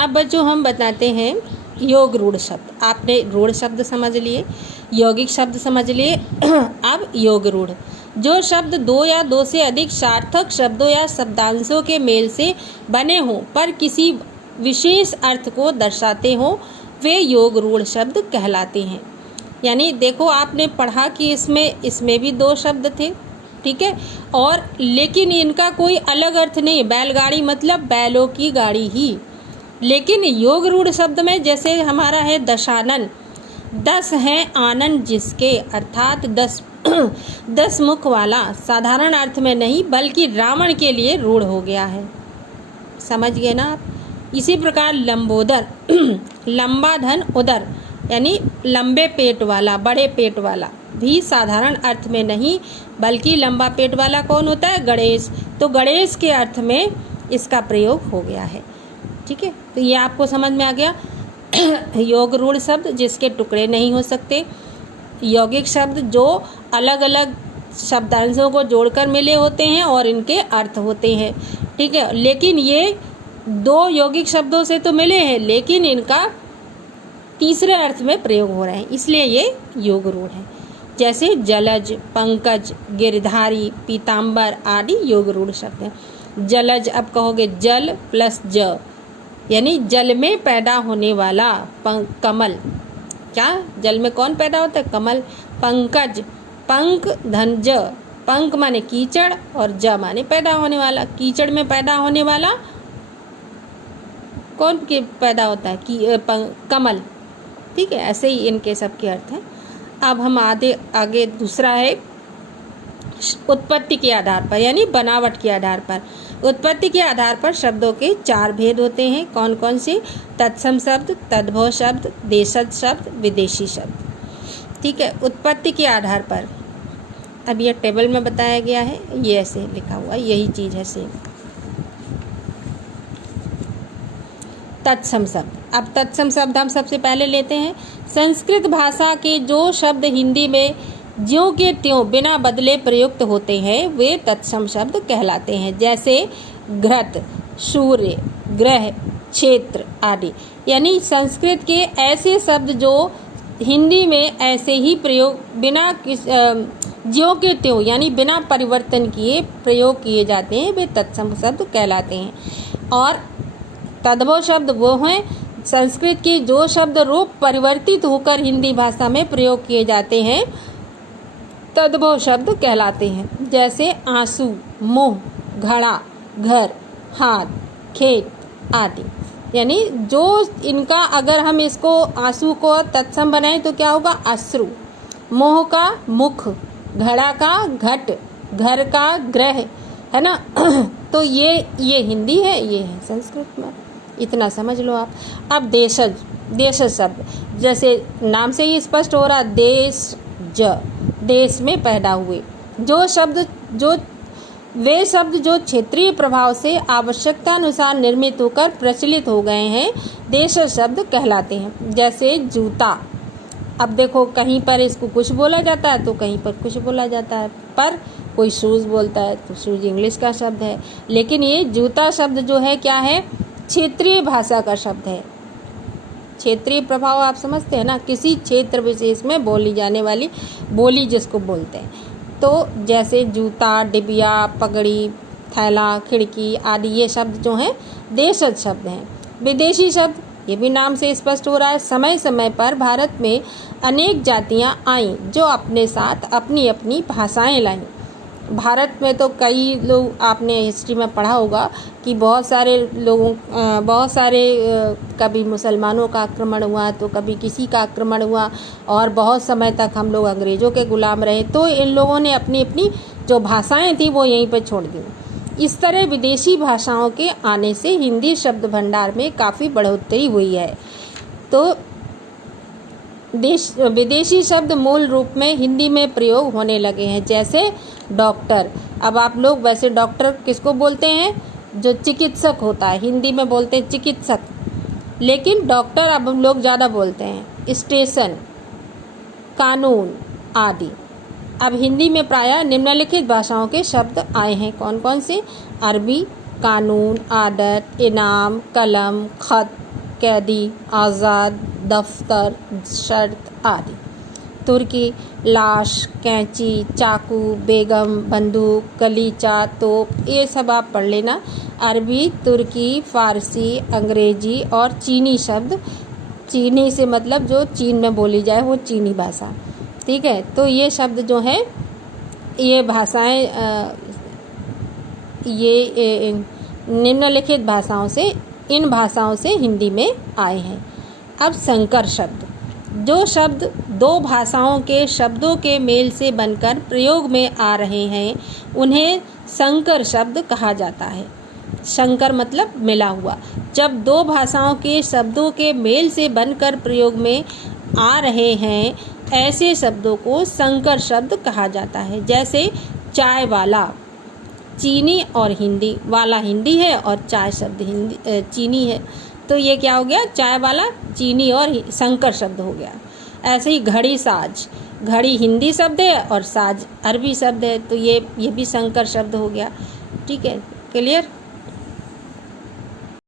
अब बच्चों हम बताते हैं योग रूढ़ शब्द। आपने रूढ़ शब्द समझ लिए, यौगिक शब्द समझ लिए, अब योग रूढ़। जो शब्द दो या दो से अधिक सार्थक शब्दों या शब्दांशों के मेल से बने हों पर किसी विशेष अर्थ को दर्शाते हों, वे योग रूढ़ शब्द कहलाते हैं। यानी देखो, आपने पढ़ा कि इसमें भी दो शब्द थे, ठीक है, और लेकिन इनका कोई अलग अर्थ नहीं। बैलगाड़ी मतलब बैलों की गाड़ी ही। लेकिन योग रूढ़ शब्द में जैसे हमारा है दशानन, 10 हैं आनंद जिसके, अर्थात 10 मुख वाला, साधारण अर्थ में नहीं बल्कि रावण के लिए रूढ़ हो गया है। समझ गए ना आप। इसी प्रकार लंबोदर, लंबा धन उदर, यानी लंबे पेट वाला, बड़े पेट वाला, भी साधारण अर्थ में नहीं बल्कि लंबा पेट वाला कौन होता है? गणेश। तो गणेश के अर्थ में इसका प्रयोग हो गया है। ठीक है, तो ये आपको समझ में आ गया। योग रूढ़ शब्द जिसके टुकड़े नहीं हो सकते, यौगिक शब्द जो अलग अलग शब्दांशों को जोड़कर मिले होते हैं और इनके अर्थ होते हैं। ठीक है, लेकिन ये दो यौगिक शब्दों से तो मिले हैं लेकिन इनका तीसरे अर्थ में प्रयोग हो रहे हैं, इसलिए ये योग रूढ़ है। जैसे जलज, पंकज, गिरधारी, पीताम्बर आदि योग रूढ़ शब्द हैं। जलज, अब कहोगे जल प्लस ज, यानी जल में पैदा होने वाला कमल। क्या जल में कौन पैदा होता है? कमल। पंकज, पंक धन ज, पंक माने कीचड़ और ज माने पैदा होने वाला। कीचड़ में पैदा होने वाला कौन के पैदा होता है? कमल। ठीक है, ऐसे ही इनके सब के अर्थ हैं। अब हम आगे दूसरा है उत्पत्ति के आधार पर, यानी बनावट के आधार पर। उत्पत्ति के आधार पर शब्दों के 4 भेद होते हैं। कौन कौन से? तत्सम शब्द, तद्भव शब्द, देशज शब्द, विदेशी शब्द। ठीक है, उत्पत्ति के आधार पर। अब यह टेबल में बताया गया है, ये ऐसे लिखा हुआ है, यही चीज़ है सेम। तत्सम शब्द। अब तत्सम शब्द हम सबसे पहले लेते हैं। संस्कृत भाषा के जो शब्द हिंदी में ज्यों के त्यों बिना बदले प्रयुक्त होते हैं वे तत्सम शब्द कहलाते हैं। जैसे घृत, सूर्य, ग्रह, क्षेत्र आदि। यानी संस्कृत के ऐसे शब्द जो हिंदी में ऐसे ही प्रयोग बिना ज्यों के त्यों यानी बिना परिवर्तन किए प्रयोग किए जाते हैं, वे तत्सम शब्द कहलाते हैं। और तद्भव शब्द वो हैं संस्कृत के जो शब्द रूप परिवर्तित होकर हिंदी भाषा में प्रयोग किए जाते हैं, तद्भव शब्द कहलाते हैं। जैसे आंसू, मुंह, घड़ा, घर, हाथ, खेत आदि। यानी जो इनका अगर हम इसको आंसू को तत्सम बनाएं तो क्या होगा? अश्रु। मोह का मुख, घड़ा का घट, घर का ग्रह, है ना। तो ये हिंदी है, ये है संस्कृत में। इतना समझ लो आप। अब देशज, देशज शब्द जैसे नाम से ही स्पष्ट हो रहा, देश ज, देश में पैदा हुए। वे शब्द जो क्षेत्रीय प्रभाव से आवश्यकता अनुसार निर्मित होकर प्रचलित हो गए हैं, देशज शब्द कहलाते हैं। जैसे जूता। अब देखो, कहीं पर इसको कुछ बोला जाता है तो कहीं पर कुछ बोला जाता है, पर कोई शूज़ बोलता है तो शूज़ इंग्लिश का शब्द है। लेकिन ये जूता शब्द जो है क्या है? क्षेत्रीय भाषा का शब्द है। क्षेत्रीय प्रभाव आप समझते हैं ना, किसी क्षेत्र विशेष में बोली जाने वाली बोली जिसको बोलते हैं। तो जैसे जूता, डिबिया, पगड़ी, थैला, खिड़की आदि ये शब्द जो हैं देशज शब्द हैं। विदेशी शब्द, ये भी नाम से स्पष्ट हो रहा है, समय समय पर भारत में अनेक जातियां आईं जो अपने साथ अपनी अपनी भाषाएं लाईं। भारत में तो कई लोग, आपने हिस्ट्री में पढ़ा होगा कि बहुत सारे कभी मुसलमानों का आक्रमण हुआ तो कभी किसी का आक्रमण हुआ और बहुत समय तक हम लोग अंग्रेज़ों के गुलाम रहे। तो इन लोगों ने अपनी अपनी जो भाषाएं थी वो यहीं पर छोड़ दी। इस तरह विदेशी भाषाओं के आने से हिंदी शब्द भंडार में काफ़ी बढ़ोतरी हुई है। तो विदेशी शब्द मूल रूप में हिंदी में प्रयोग होने लगे हैं। जैसे डॉक्टर। अब आप लोग वैसे डॉक्टर किसको बोलते हैं? जो चिकित्सक होता है, हिंदी में बोलते हैं चिकित्सक, लेकिन डॉक्टर अब हम लोग ज़्यादा बोलते हैं। स्टेशन, कानून आदि। अब हिंदी में प्रायः निम्नलिखित भाषाओं के शब्द आए हैं। कौन कौन से? अरबी, कानून, आदत, इनाम, कलम, खत, कैदी, आज़ाद, दफ्तर, शर्त आदि। तुर्की लाश, कैंची, चाकू, बेगम, बंदूक, गलीचा, तोप, ये सब आप पढ़ लेना। अरबी, तुर्की, फ़ारसी, अंग्रेजी और चीनी शब्द। चीनी से मतलब जो चीन में बोली जाए वो चीनी भाषा, ठीक है। तो ये शब्द जो हैं ये भाषाएं ये निम्नलिखित भाषाओं से इन भाषाओं से हिंदी में आए हैं। अब संकर शब्द, जो शब्द दो भाषाओं के शब्दों के मेल से बनकर प्रयोग में आ रहे हैं उन्हें संकर शब्द कहा जाता है। संकर मतलब मिला हुआ। जब दो भाषाओं के शब्दों के मेल से बनकर प्रयोग में आ रहे हैं ऐसे शब्दों को संकर शब्द कहा जाता है। जैसे चाय वाला, चीनी और हिंदी, वाला हिंदी है और चाय शब्द हिंदी चीनी है, तो ये क्या हो गया, चाय वाला चीनी और संकर शब्द हो गया। ऐसे ही घड़ी साज, घड़ी हिंदी शब्द है और साज अरबी शब्द है, तो ये भी संकर शब्द हो गया। ठीक है, क्लियर।